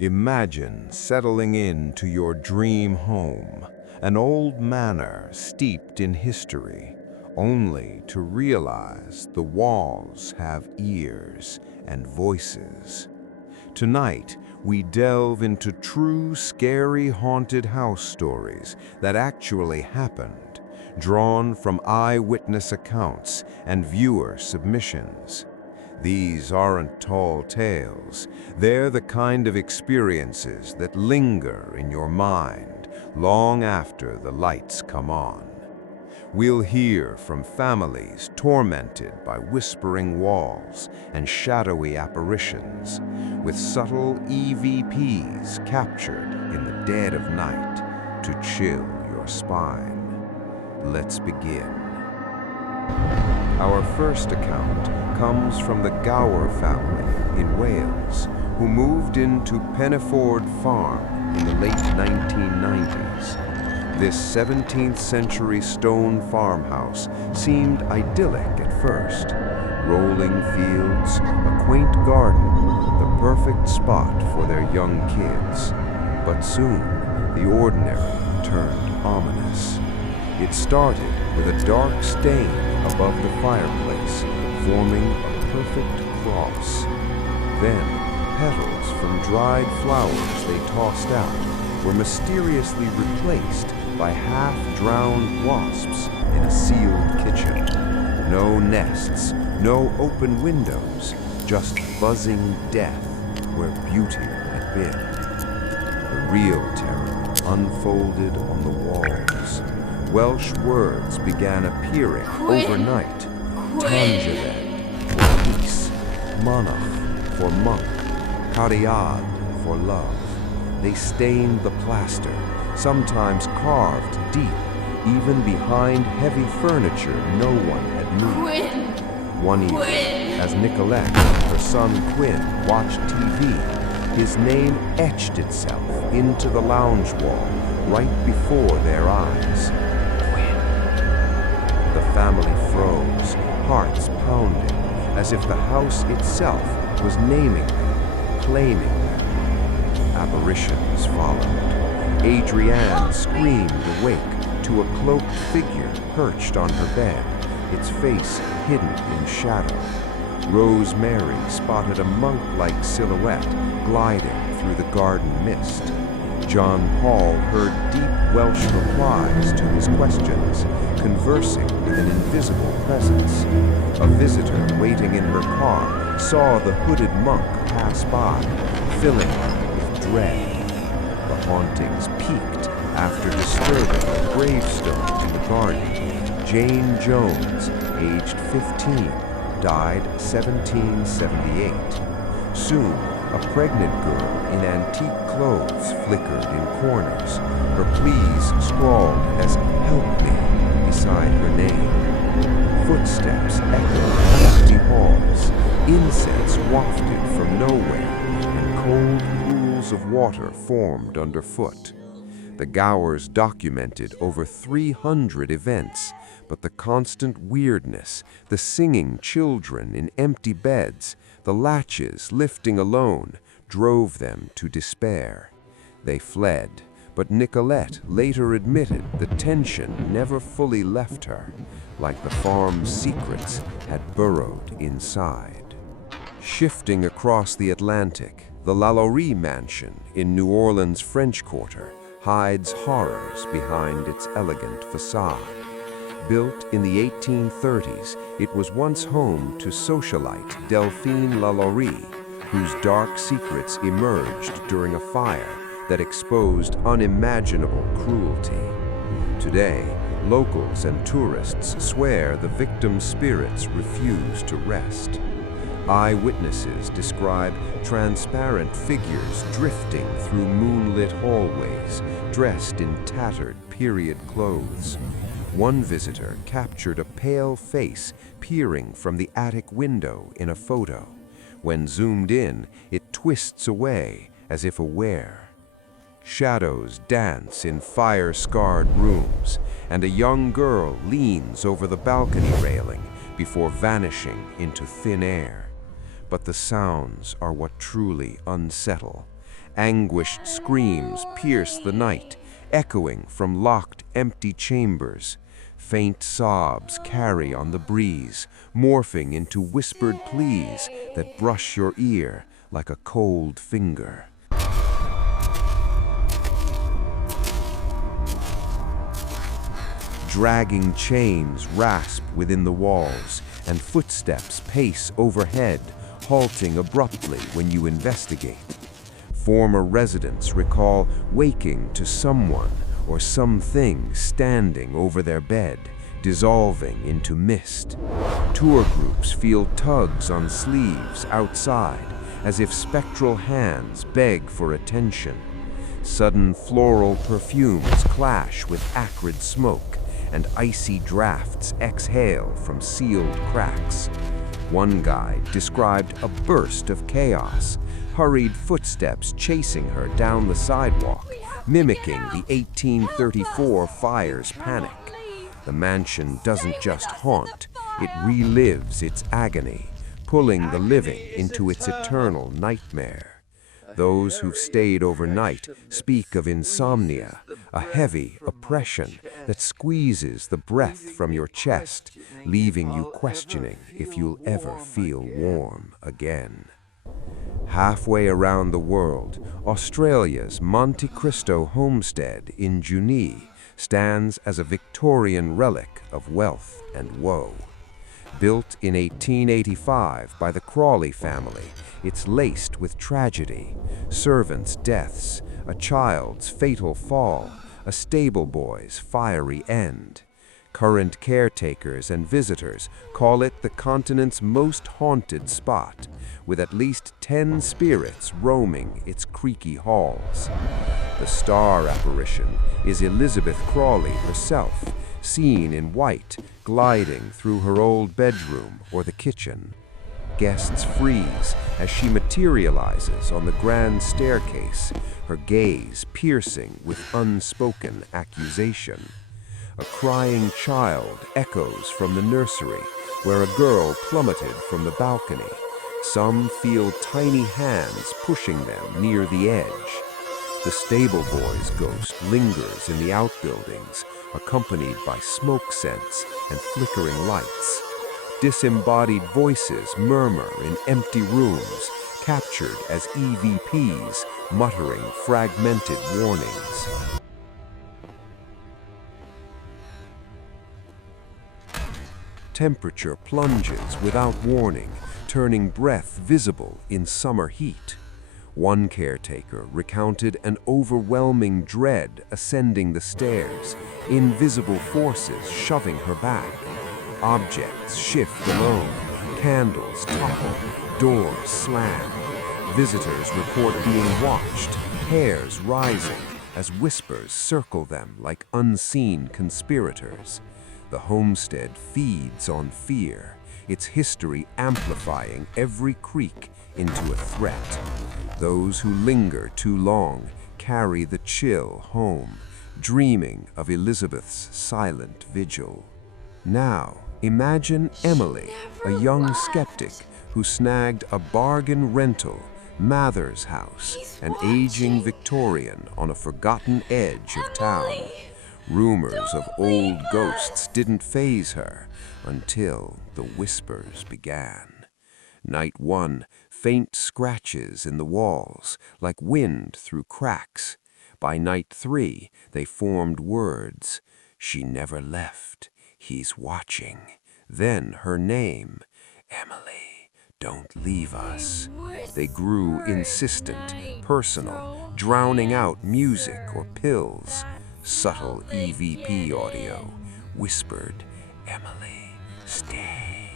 Imagine settling into your dream home, an old manor steeped in history, only to realize the walls have ears and voices. Tonight, we delve into true scary haunted house stories that actually happened, drawn from eyewitness accounts and viewer submissions. These aren't tall tales. They're the kind of experiences that linger in your mind long after the lights come on. We'll hear from families tormented by whispering walls and shadowy apparitions, with subtle EVPs captured in the dead of night to chill your spine. Let's begin. Our first account comes from the Gower family in Wales, who moved into Pennyford Farm in the late 1990s. This 17th century stone farmhouse seemed idyllic at first. Rolling fields, a quaint garden, the perfect spot for their young kids. But soon, the ordinary turned ominous. It started with a dark stain above the fireplace, forming a perfect cross. Then, petals from dried flowers they tossed out were mysteriously replaced by half-drowned wasps in a sealed kitchen. No nests, no open windows, just buzzing death where beauty had been. The real terror unfolded on the walls. Welsh words began appearing overnight. Tanjaved for peace, Monach for monk, Cariad for love. They stained the plaster, sometimes carved deep, even behind heavy furniture no one had moved. One evening, as Nicolette and her son Quinn watched TV, his name etched itself into the lounge wall right before their eyes. The family froze, hearts pounding, as if the house itself was naming them, claiming them. Apparitions followed. Adrienne screamed awake to a cloaked figure perched on her bed, its face hidden in shadow. Rosemary spotted a monk-like silhouette gliding through the garden mist. John Paul heard deep Welsh replies to his questions, conversing with an invisible presence. A visitor waiting in her car saw the hooded monk pass by, filling her with dread. The hauntings peaked after disturbing a gravestone in the garden. Jane Jones, aged 15, died 1778. Soon, a pregnant girl in antique clothes flickered in corners, her pleas scrawled as "Help me" beside her name. Footsteps echoed empty halls, incense wafted from nowhere, and cold pools of water formed underfoot. The Gowers documented over 300 events, but the constant weirdness, the singing children in empty beds, the latches lifting alone, drove them to despair. They fled, but Nicolette later admitted the tension never fully left her, like the farm's secrets had burrowed inside. Shifting across the Atlantic, the Lalaurie mansion in New Orleans' French Quarter hides horrors behind its elegant facade. Built in the 1830s, it was once home to socialite Delphine Lalaurie, whose dark secrets emerged during a fire that exposed unimaginable cruelty. Today, locals and tourists swear the victims' spirits refuse to rest. Eyewitnesses describe transparent figures drifting through moonlit hallways, dressed in tattered period clothes. One visitor captured a pale face peering from the attic window in a photo. When zoomed in, it twists away as if aware. Shadows dance in fire-scarred rooms, and a young girl leans over the balcony railing before vanishing into thin air. But the sounds are what truly unsettle. Anguished screams pierce the night, echoing from locked, empty chambers. Faint sobs carry on the breeze, morphing into whispered pleas that brush your ear like a cold finger. Dragging chains rasp within the walls, and footsteps pace overhead, halting abruptly when you investigate. Former residents recall waking to someone or something standing over their bed, dissolving into mist. Tour groups feel tugs on sleeves outside, as if spectral hands beg for attention. Sudden floral perfumes clash with acrid smoke, and icy drafts exhale from sealed cracks. One guide described a burst of chaos, hurried footsteps chasing her down the sidewalk, mimicking the 1834 fire's panic. The mansion doesn't just haunt, it relives its agony, pulling the living into its eternal nightmare. Those who've stayed overnight speak of insomnia, a heavy oppression that squeezes the breath from your chest, leaving you questioning if you'll ever feel warm again. Halfway around the world, Australia's Monte Cristo homestead in Junee stands as a Victorian relic of wealth and woe. Built in 1885 by the Crawley family, it's laced with tragedy: servants' deaths, a child's fatal fall, a stable boy's fiery end. Current caretakers and visitors call it the continent's most haunted spot, with at least 10 spirits roaming its creaky halls. The star apparition is Elizabeth Crawley herself, seen in white, gliding through her old bedroom or the kitchen. Guests freeze as she materializes on the grand staircase, her gaze piercing with unspoken accusation. A crying child echoes from the nursery, where a girl plummeted from the balcony. Some feel tiny hands pushing them near the edge. The stable boy's ghost lingers in the outbuildings, accompanied by smoke scents and flickering lights. Disembodied voices murmur in empty rooms, captured as EVPs, muttering fragmented warnings. Temperature plunges without warning, turning breath visible in summer heat. One caretaker recounted an overwhelming dread ascending the stairs, invisible forces shoving her back. Objects shift alone, candles topple, doors slam. Visitors report being watched, hairs rising as whispers circle them like unseen conspirators. The homestead feeds on fear, its history amplifying every creak into a threat. Those who linger too long carry the chill home, dreaming of Elizabeth's silent vigil. Now, imagine Emily, a young skeptic who snagged a bargain rental, Mather's house, an aging Victorian on a forgotten edge of town. Rumors of old ghosts didn't faze her until the whispers began. Night 1, faint scratches in the walls, like wind through cracks. By night 3, they formed words. She never left. He's watching. Then her name, Emily, don't leave us. They grew insistent, personal, drowning out music or pills. Subtle EVP audio whispered, Emily, stay.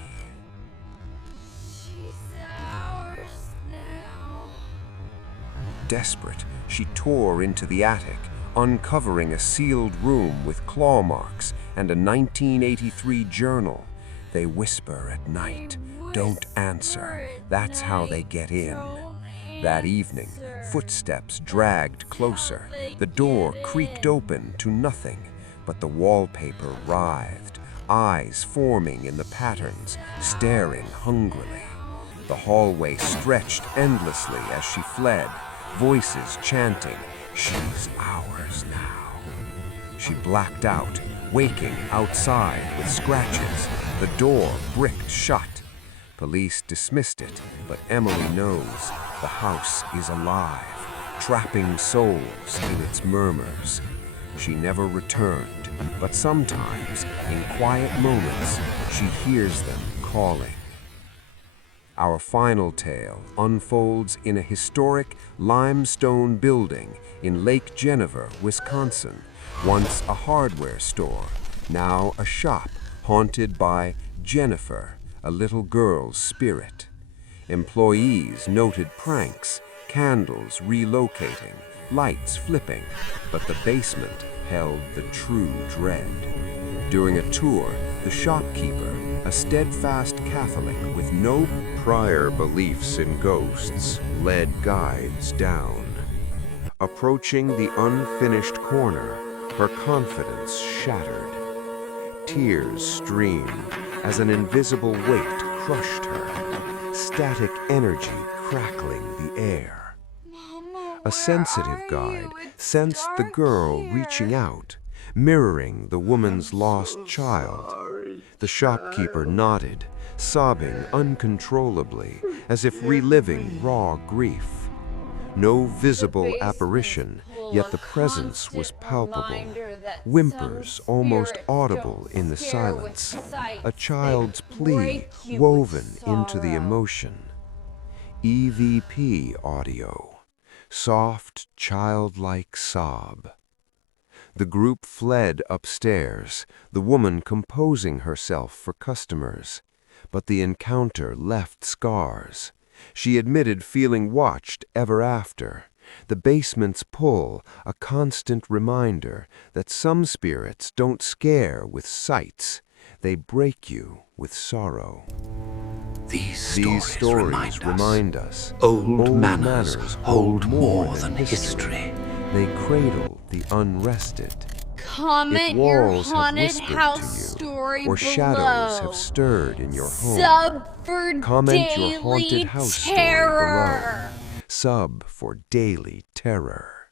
Desperate, she tore into the attic, uncovering a sealed room with claw marks and a 1983 journal. They whisper at night, don't answer, that's how they get in. That evening, footsteps dragged closer. The door creaked open to nothing, but the wallpaper writhed, eyes forming in the patterns, staring hungrily. The hallway stretched endlessly as she fled, voices chanting, "She's ours now." She blacked out, waking outside with scratches, the door bricked shut. Police dismissed it, but Emily knows the house is alive, trapping souls in its murmurs. She never returned, but sometimes, in quiet moments, she hears them calling. Our final tale unfolds in a historic limestone building in Lake Geneva, Wisconsin, once a hardware store, now a shop haunted by Jennifer, a little girl's spirit. Employees noted pranks, candles relocating, lights flipping, but the basement held the true dread. During a tour, the shopkeeper, a steadfast Catholic with no prior beliefs in ghosts, led guides down. Approaching the unfinished corner, her confidence shattered. Tears streamed as an invisible weight crushed her, static energy crackling the air. A sensitive guide sensed the girl reaching out, mirroring the woman's lost child. The shopkeeper nodded, sobbing uncontrollably, as if reliving raw grief. No visible apparition, yet the presence was palpable. Whimpers almost audible in the silence. A child's plea woven into the emotion. EVP audio. Soft, childlike sob. The group fled upstairs, the woman composing herself for customers. But the encounter left scars. She admitted feeling watched ever after. The basement's pull, a constant reminder that some spirits don't scare with sights, they break you with sorrow. These stories remind us old manners hold more than history. They cradle the unrested. Comment If your walls have haunted whispered house to you, story or shadows below. have stirred in your home, Sub for comment your daily haunted house story terror. below. Sub for daily terror.